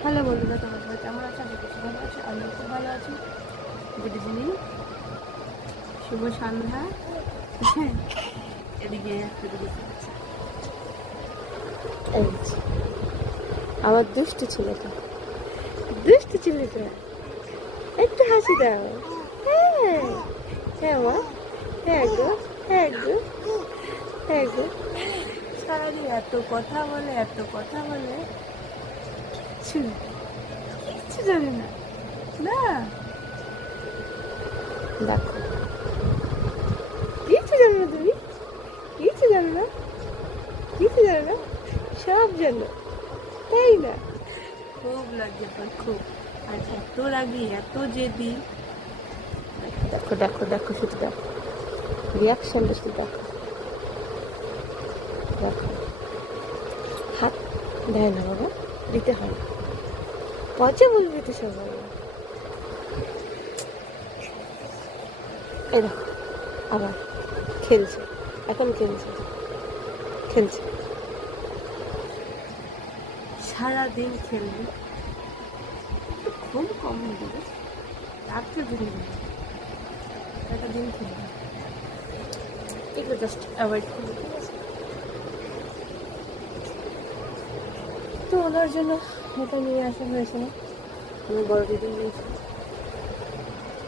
Hello বন্ধুরা, তোমার সবাই কেমন আছে? আমি কিছু ভালো আছি, আমিও খুব ভালো আছি। গুড ইভিনিং, শুভ সন্ধ্যা। এদিকে এই যে, আমার দুষ্টু ছেলেটা, দুষ্টু ছেলেটা, একটু হাসি দাও। হ্যাঁ, হ্যাঁ মা, হ্যাঁ গো, হ্যাঁ গো, হ্যাঁ গো। সারাদিন এত কথা বলে, এত কথা বলে, কিচ্ছু কিচ্ছু জানে না। না, দেখো, কিছু জানো না তুমি, কিছু জানো না, কিছু জানো না, সব জানো, তাই না? খুব লাগে পর খুব। আর এত রাগি, এত জেদি। দেখো দেখো দেখো, শুধু দেখো, রিয়াকশনটা শুধু দেখো, দেখো। হাত দেয় না বাবা, দিতে হয়, পচে বলবি তো সবাই। এই দেখো, আবার খেলছে, এখন খেলছে, খেলছে। সারাদিন খেলবে, খুব কম হয়ে যাবে। রাত্রে ঘুরে যাবে, একটা দিন খেলবে। এগুলো জাস্ট অ্যাভয়েড করবে, ঠিক আছে? তো ওনার জন্য এটা নিয়ে আসা হয়েছে, আমি বড় দিদি নিয়েছি,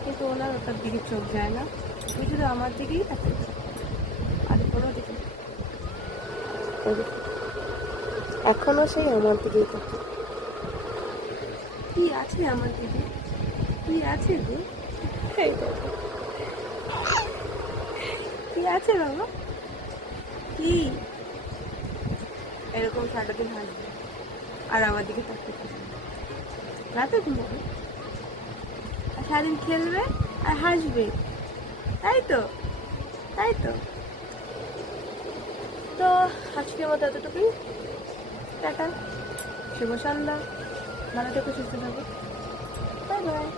কিন্তু ওনার ওটার দিকে চোখ যায় না। ওই শুধু আমার দিকেই থাকে, আর কোনো দিকে না। এখনো সেই আমার দিকেই থাকে। কি আছে আমার দিকে? কি আছে গো? এই দেখো, কি আছে বাবা? কি? এরকম সারাদিন হাসবে আর আমার দিকে তাকিয়ে থাকবে, রাতে ঘুমাবে আর সারাদিন খেলবে আর হাসবে, তাই তো? তাই তো। তো আজকের মতো এতটুকুই। টাটা, শুভ সন্ধ্যা, ভালো থেকো, সুস্থ থাকো, বাই বাই।